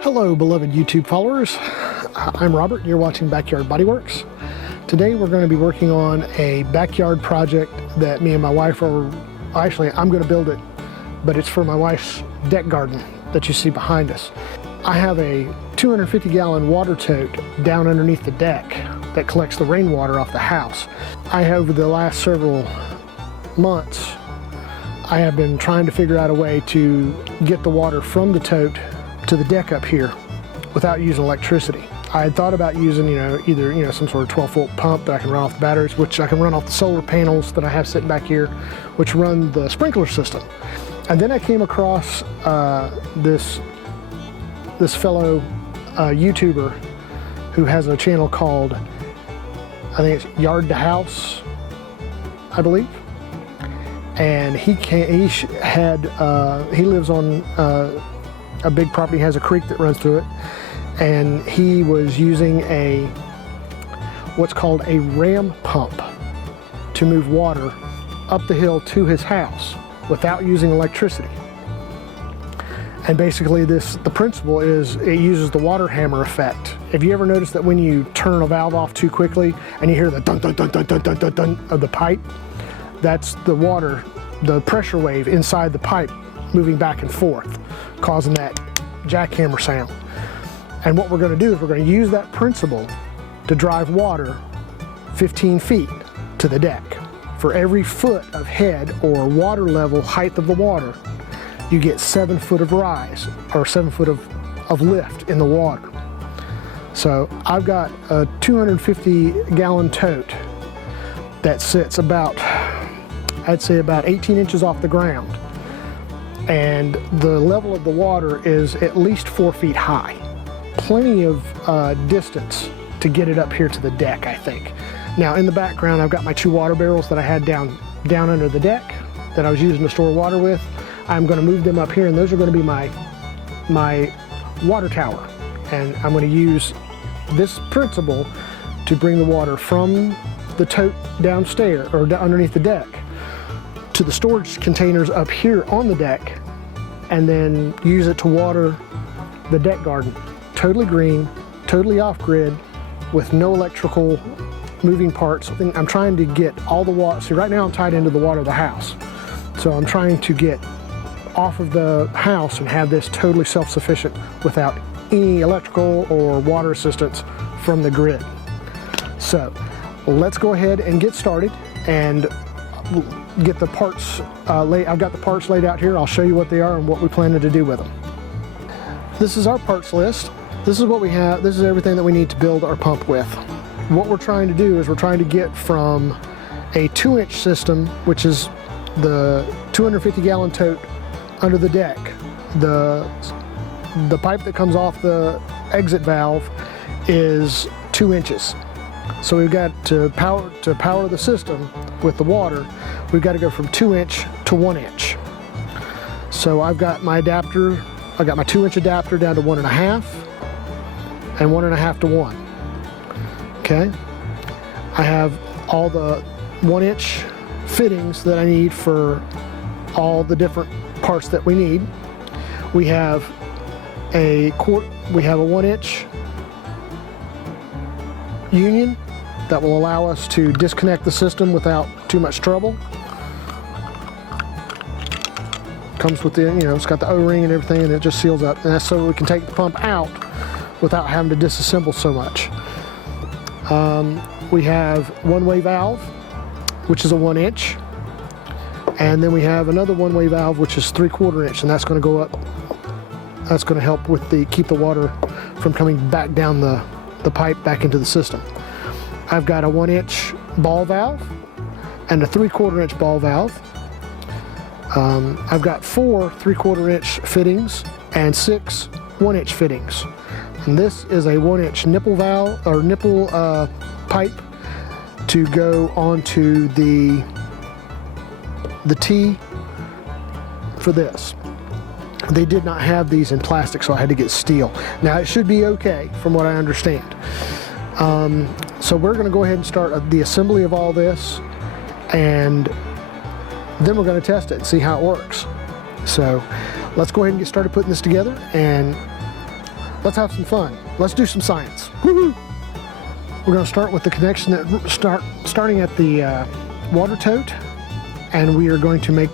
Hello beloved YouTube followers, I'm Robert, you're watching BackYard BodyWorks. Today we're going to be working on a backyard project that me and my wife are, actually I'm going to build it, but it's for my wife's deck garden that you see behind us. I have a 250-gallon water tote down underneath the deck that collects the rainwater off the house. Over the last several months, I have been trying to figure out a way to get the water from the tote to the deck up here without using electricity. I had thought about using, either some sort of 12-volt pump that I can run off the batteries, which I can run off the solar panels that I have sitting back here, which run the sprinkler system. And then I came across this fellow YouTuber who has a channel called, I think it's Yard to House, I believe. And he lives on a big property, has a creek that runs through it, and he was using what's called a ram pump to move water up the hill to his house without using electricity. And basically the principle is it uses the water hammer effect. Have you ever noticed that when you turn a valve off too quickly and you hear the dun dun dun dun dun dun dun dun of the pipe? That's the water, the pressure wave inside the pipe moving back and forth, causing that jackhammer sound. And what we're going to do is we're going to use that principle to drive water 15 feet to the deck. For every foot of head or water level height of the water, you get 7 foot of rise, or 7 foot of lift in the water. So I've got a 250-gallon tote that sits about, I'd say about 18 inches off the ground. And the level of the water is at least 4 feet high. Plenty of distance to get it up here to the deck, I think. Now in the background, I've got my 2 water barrels that I had down under the deck that I was using to store water with. I'm going to move them up here, and those are going to be my water tower. And I'm going to use this principle to bring the water from the tote downstairs, or underneath the deck, to the storage containers up here on the deck, and then use it to water the deck garden. Totally green, totally off-grid, with no electrical moving parts. I'm trying to get all the water. See, right now I'm tied into the water of the house. So I'm trying to get off of the house and have this totally self-sufficient without any electrical or water assistance from the grid. So let's go ahead and get started and get the parts I've got the parts laid out here. I'll show you what they are and what we plan to do with them. This is our parts list. This is what we have. This is everything that we need to build our pump with. What we're trying to do is we're trying to get from a 2-inch system, which is the 250-gallon tote under the deck. The pipe that comes off the exit valve is 2 inches. So we've got to power the system with the water. We've got to go from 2-inch to 1-inch. So I've got my adapter. I got my 2-inch adapter down to 1.5 and 1.5 to 1. Okay. I have all the 1-inch fittings that I need for all the different parts that we need. We have a 1-inch union that will allow us to disconnect the system without too much trouble. Comes with the, it's got the O-ring and everything, and it just seals up. And that's so we can take the pump out without having to disassemble so much. We have one-way valve, which is a 1-inch. And then we have another one-way valve, which is 3/4 inch, and that's going to go up. That's going to help with keep the water from coming back down the pipe back into the system. I've got a 1-inch ball valve and a 3/4 inch ball valve. I've got 4 3/4 inch fittings and 6 1-inch fittings. And this is a 1-inch nipple valve, or nipple pipe, to go onto the T for this. They did not have these in plastic, so I had to get steel. Now it should be okay from what I understand. So we're going to go ahead and start the assembly of all this, and then we're going to test it and see how it works. So let's go ahead and get started putting this together, and let's have some fun. Let's do some science. Woo-hoo! We're going to start with the connection that starting at the water tote, and we are going to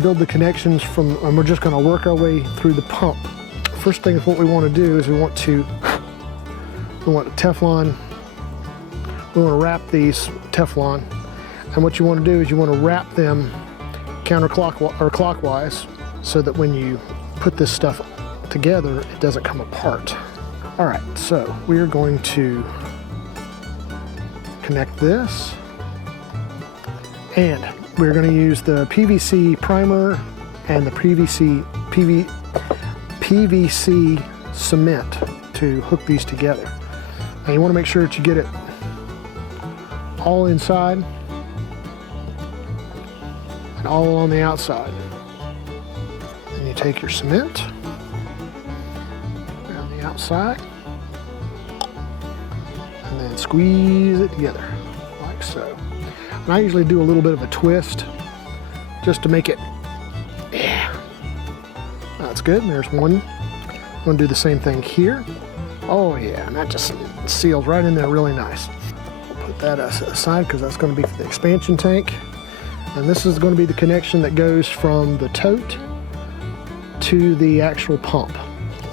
build the connections and we're just going to work our way through the pump. First thing is what we want to do is we want Teflon. We want to wrap these Teflon, and what you want to do is you want to wrap them counterclockwise or clockwise, so that when you put this stuff together, it doesn't come apart. All right, so we are going to connect this, and we're going to use the PVC primer and the PVC cement to hook these together. And you want to make sure that you get it all inside and all on the outside. Then you take your cement around the outside and then squeeze it together like so. And I usually do a little bit of a twist just to make it, yeah, that's good. And there's one. I'm going to do the same thing here. Oh yeah, and that just seals right in there really nice. We'll put that aside because that's going to be for the expansion tank. And this is going to be the connection that goes from the tote to the actual pump.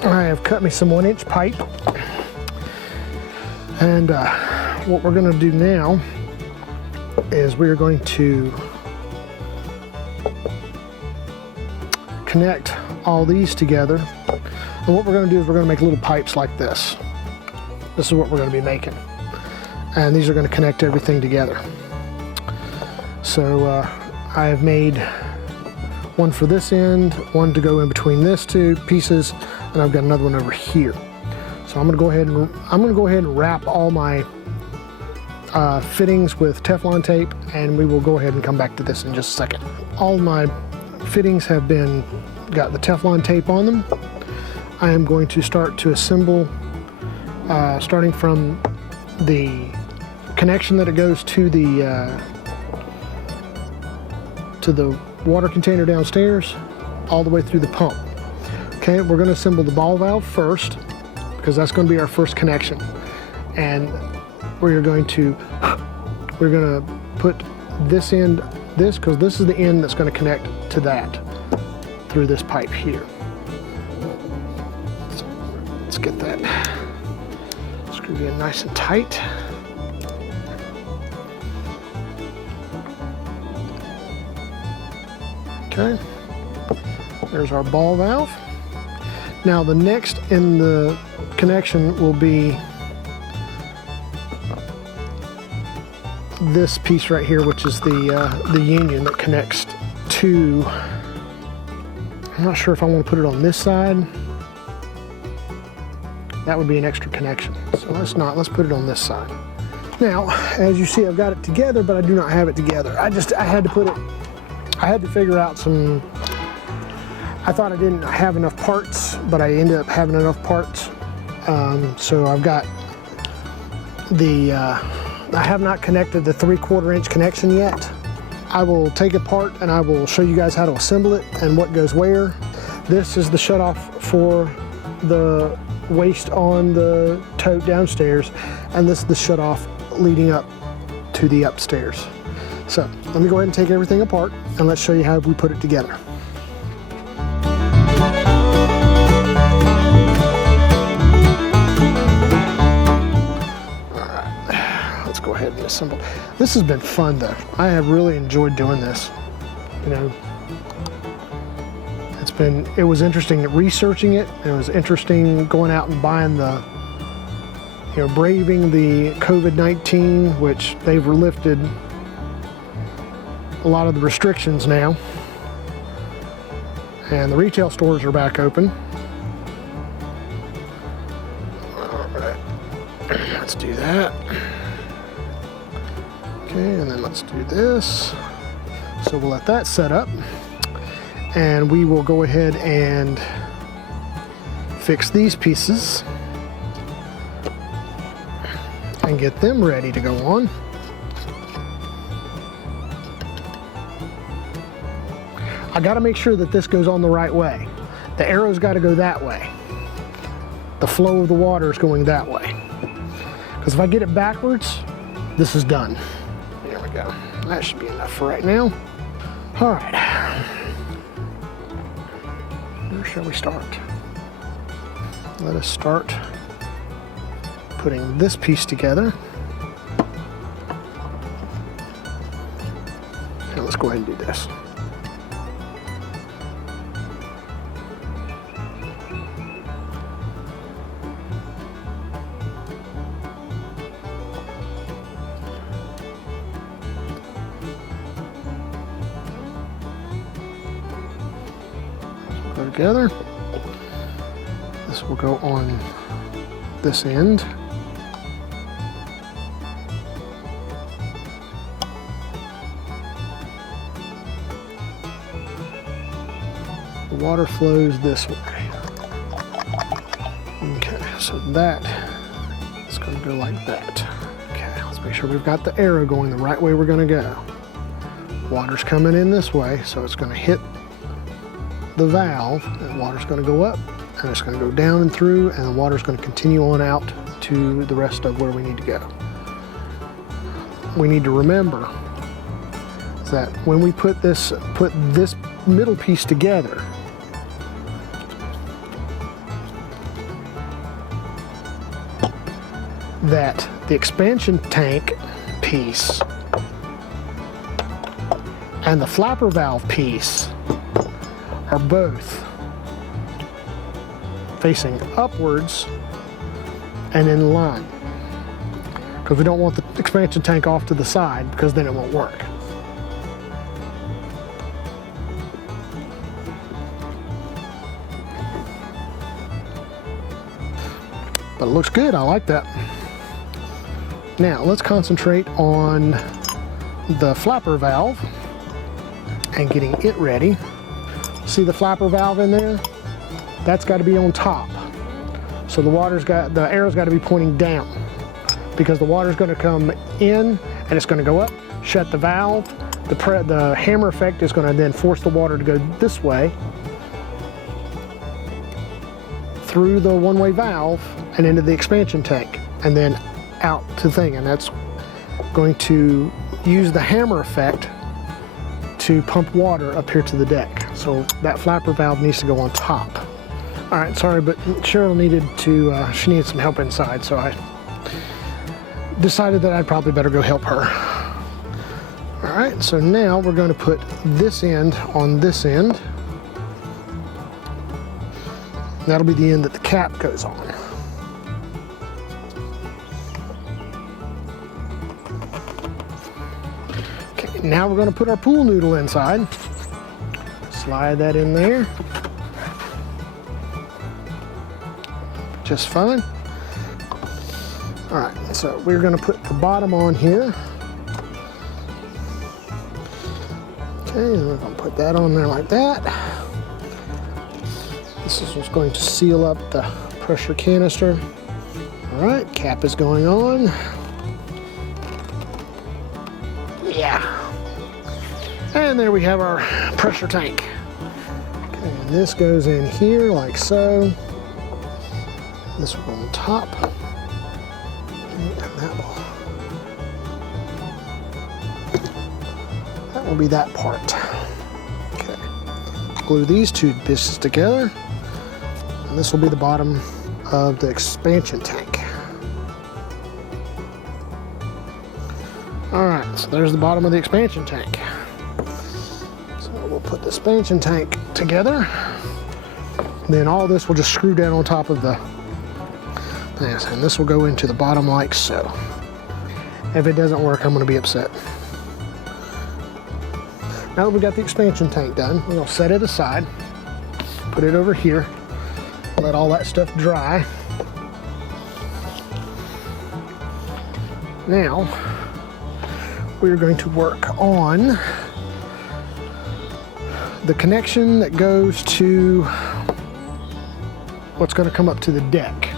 I have cut me some 1-inch pipe. And what we're going to do now is we're going to connect all these together. And what we're going to do is we're going to make little pipes like this. This is what we're going to be making. And these are going to connect everything together. So I have made one for this end, one to go in between this two pieces, and I've got another one over here. So I'm going to go ahead and wrap all my fittings with Teflon tape, and we will go ahead and come back to this in just a second. All my fittings have got the Teflon tape on them. I am going to start to assemble, starting from the connection that it goes to the water container downstairs, all the way through the pump. Okay, we're going to assemble the ball valve first, because that's going to be our first connection. And we're going to put this end, because this is the end that's going to connect to that through this pipe here. So let's get that screwed in nice and tight. Okay, there's our ball valve. Now the next in the connection will be this piece right here, which is the union that connects to, I'm not sure if I want to put it on this side. That would be an extra connection. So let's put it on this side. Now, as you see, I've got it together, but I do not have it together. I had to figure out some, I thought I didn't have enough parts, but I ended up having enough parts. So I've got I have not connected the 3/4 inch connection yet. I will take it apart and I will show you guys how to assemble it and what goes where. This is the shutoff for the waste on the tote downstairs, and this is the shutoff leading up to the upstairs. So let me go ahead and take everything apart and let's show you how we put it together. Go ahead and assemble. This has been fun though. I have really enjoyed doing this. You know, it was interesting researching it. It was interesting going out and buying braving the COVID-19, which they've lifted a lot of the restrictions now. And the retail stores are back open. All right, let's do that. Okay, and then let's do this. So we'll let that set up, and we will go ahead and fix these pieces and get them ready to go on. I got to make sure that this goes on the right way. The arrow's got to go that way. the flow of the water is going that way. Because if I get it backwards, this is done. There we go. That should be enough for right now. All right. Where shall we start? Let us start putting this piece together. And let's go ahead and do this. Go together. This will go on this end. The water flows this way. Okay, so that is going to go like that. Okay, let's make sure we've got the arrow going the right way we're going to go. Water's coming in this way, so it's going to hit the valve, and water's going to go up, and it's going to go down and through, and the water's going to continue on out to the rest of where we need to go. We need to remember that when we put this middle piece together, that the expansion tank piece and the flapper valve piece are both facing upwards and in line, because we don't want the expansion tank off to the side, because then it won't work. But it looks good, I like that. Now let's concentrate on the flapper valve and getting it ready. See the flapper valve in there? That's got to be on top. So the arrow's got to be pointing down, because the water's going to come in and it's going to go up, shut the valve. The hammer effect is going to then force the water to go this way through the one-way valve and into the expansion tank, and then out to the thing, and that's going to use the hammer effect to pump water up here to the deck. So that flapper valve needs to go on top. All right, sorry, but Cheryl she needed some help inside, so I decided that I'd probably better go help her. All right, so now we're going to put this end on this end. That'll be the end that the cap goes on. Okay, now we're going to put our pool noodle inside. Slide that in there. Just fine. All right, so we're going to put the bottom on here. Okay, and we're going to put that on there like that. This is what's going to seal up the pressure canister. All right, cap is going on. Yeah. And there we have our pressure tank. Okay, and this goes in here like so. This will go on top. And that will be that part. Okay. Glue these two pieces together. And this will be the bottom of the expansion tank. All right, so there's the bottom of the expansion tank. So we'll put the expansion tank together. Then all this will just screw down on top of the things, and this will go into the bottom like so. If it doesn't work, I'm going to be upset. Now that we got the expansion tank done, we're going to set it aside, put it over here, let all that stuff dry. Now we're going to work on the connection that goes to what's going to come up to the deck.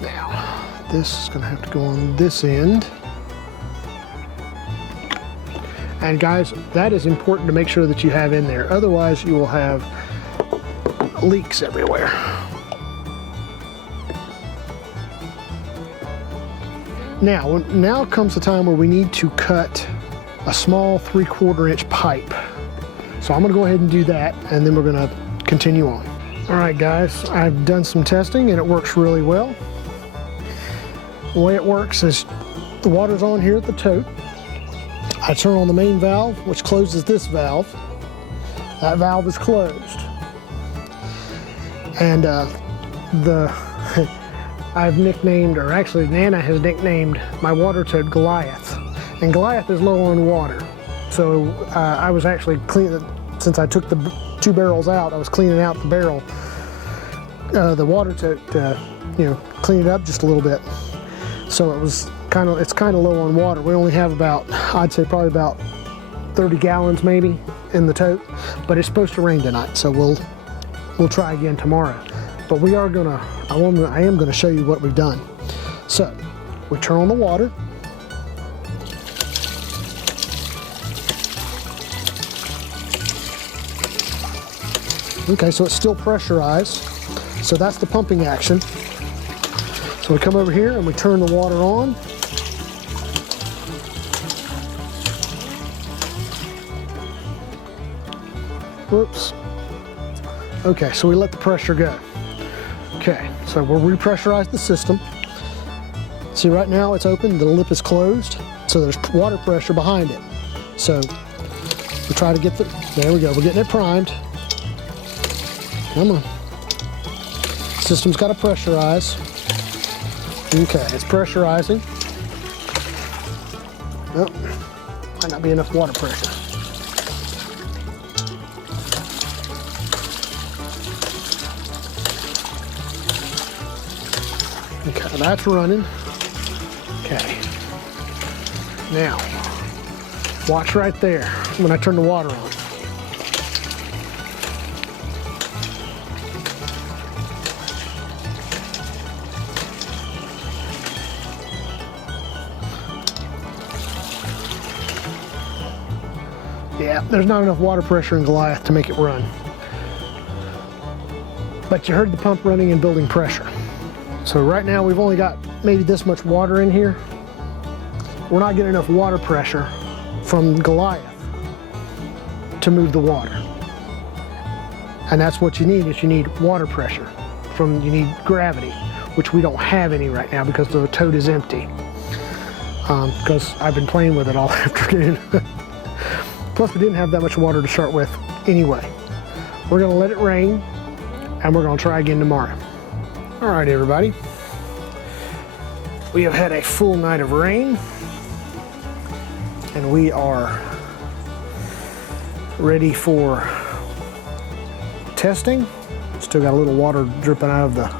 Now this is going to have to go on this end, And guys, that is important to make sure that you have in there. Otherwise, you will have leaks everywhere. Now comes the time where we need to cut a small 3/4 inch pipe. So I'm gonna go ahead and do that, and then we're gonna continue on. All right, guys, I've done some testing and it works really well. The way it works is the water's on here at the tote. I turn on the main valve, which closes this valve. That valve is closed. And I've nicknamed, or actually Nana has nicknamed my water tote Goliath. And Goliath is low on water. So I was actually cleaning, since I took the 2 barrels out, I was cleaning out the barrel, the water tote, clean it up just a little bit. So it's kind of low on water. We only have about, I'd say probably about 30 gallons maybe in the tote, but it's supposed to rain tonight, so we'll try again tomorrow. But we are gonna, I am gonna show you what we've done. So we turn on the water. Okay, so it's still pressurized. So that's the pumping action. So we come over here and we turn the water on. Whoops. Okay, so we let the pressure go. Okay, so we'll repressurize the system. See, right now it's open, the lip is closed, so there's water pressure behind it. So we try to get there we go, we're getting it primed. Come on. System's got to pressurize. Okay, it's pressurizing. Oh, might not be enough water pressure. Okay, that's running. Okay. Now, watch right there when I turn the water on. Yeah, there's not enough water pressure in Goliath to make it run. But you heard the pump running and building pressure. So right now we've only got maybe this much water in here. We're not getting enough water pressure from Goliath to move the water. And that's what you need, is you need water pressure. You need gravity, which we don't have any right now because the tote is empty. Because I've been playing with it all afternoon. Plus we didn't have that much water to start with anyway. We're gonna let it rain and we're gonna try again tomorrow. All right, everybody. We have had a full night of rain and we are ready for testing. Still got a little water dripping out of the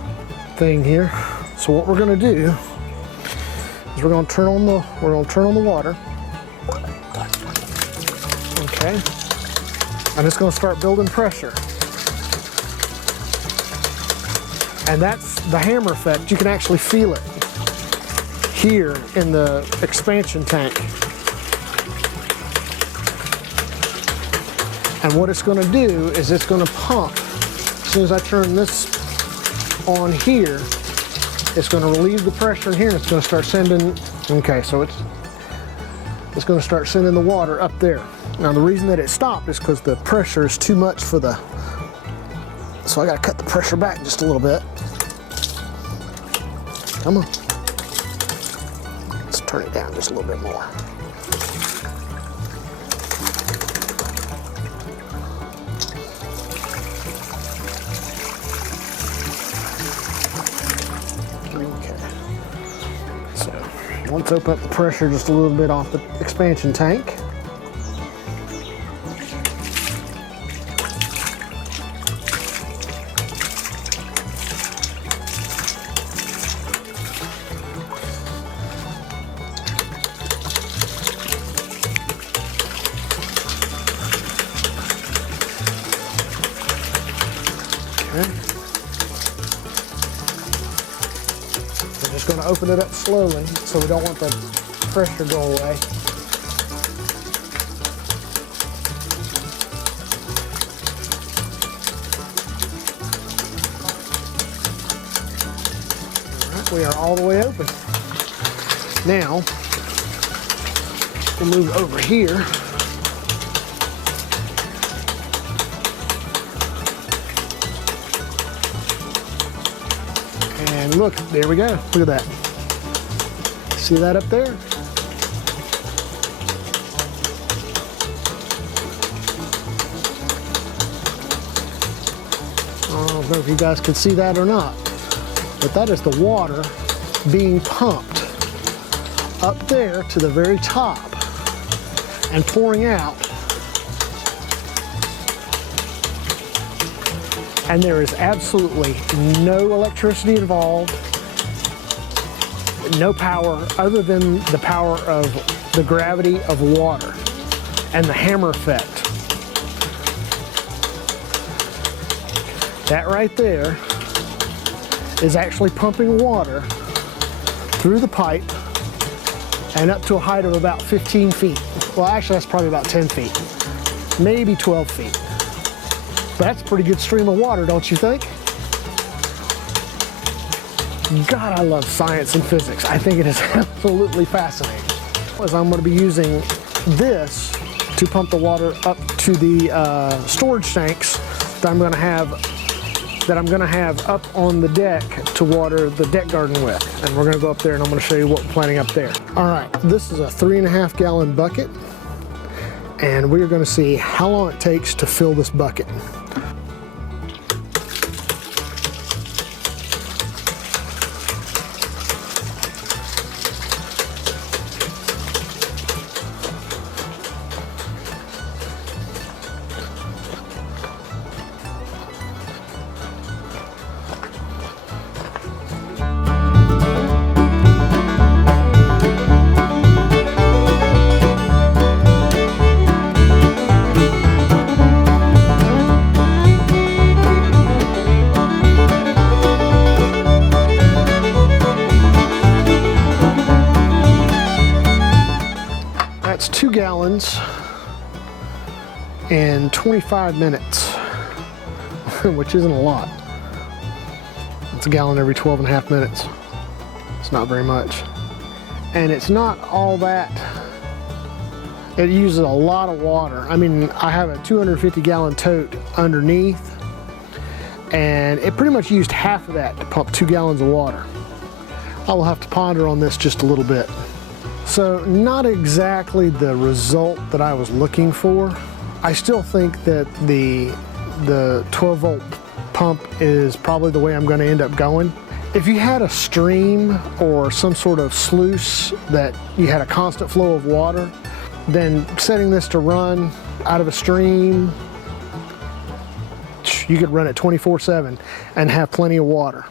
thing here. So what we're gonna do is we're gonna turn on the water. Okay, and it's going to start building pressure. And that's the hammer effect. You can actually feel it here in the expansion tank. And what it's going to do is it's going to pump. As soon as I turn this on here, it's going to relieve the pressure in here and it's going to start sending, okay, so it's going to start sending the water up there. Now the reason that it stopped is because the pressure is too much for the, so I got to cut the pressure back just a little bit. Come on. Let's turn it down just a little bit more. Okay. So let's open up the pressure just a little bit off the expansion tank. We're just going to open it up slowly so we don't want the pressure to go away. we are all the way open. Now, we'll move over here. And look, there we go. Look at that. See that up there? I don't know if you guys can see that or not, but that is the water being pumped up there to the very top and pouring out. And there is absolutely no electricity involved, no power other than the power of the gravity of water and the hammer effect. That right there is actually pumping water through the pipe and up to a height of about 15 feet. Well, actually, that's probably about 10 feet, maybe 12 feet. But that's a pretty good stream of water, don't you think? God, I love science and physics. I think it is absolutely fascinating. As I'm going to be using this to pump the water up to the storage tanks that I'm going to have up on the deck to water the deck garden with. And we're going to go up there and I'm going to show you what we're planting up there. All right, this is a 3.5 gallon bucket, and we're going to see how long it takes to fill this bucket. That's 2 gallons in 25 minutes, which isn't a lot. It's a gallon every 12.5 minutes. It's not very much. And it's not all that, it uses a lot of water. I mean, I have a 250 gallon tote underneath, and it pretty much used half of that to pump 2 gallons of water. I will have to ponder on this just a little bit. So not exactly the result that I was looking for. I still think that the 12 volt pump is probably the way I'm going to end up going. If you had a stream or some sort of sluice that you had a constant flow of water, then setting this to run out of a stream, you could run it 24/7 and have plenty of water.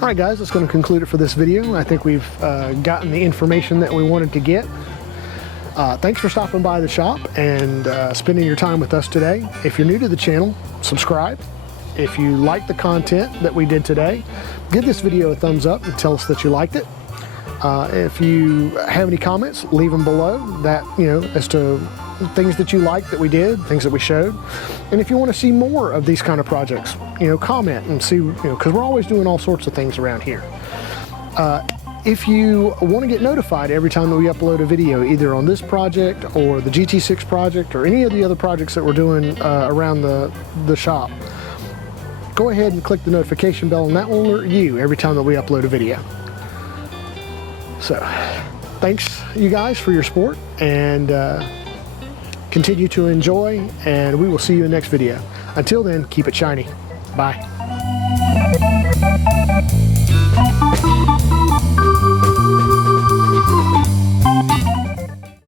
All right, guys, that's going to conclude it for this video. I think we've gotten the information that we wanted to get. Thanks for stopping by the shop and spending your time with us today. If you're new to the channel, subscribe. If you like the content that we did today, give this video a thumbs up and tell us that you liked it. If you have any comments, leave them below, that, as to things that you liked that we did, things that we showed. And if you want to see more of these kind of projects, comment and see, because we're always doing all sorts of things around here. If you want to get notified every time that we upload a video, either on this project or the GT6 project or any of the other projects that we're doing around the shop, go ahead and click the notification bell, and that will alert you every time that we upload a video. So, thanks you guys for your support, and continue to enjoy, and we will see you in the next video. Until then, keep it shiny. Bye.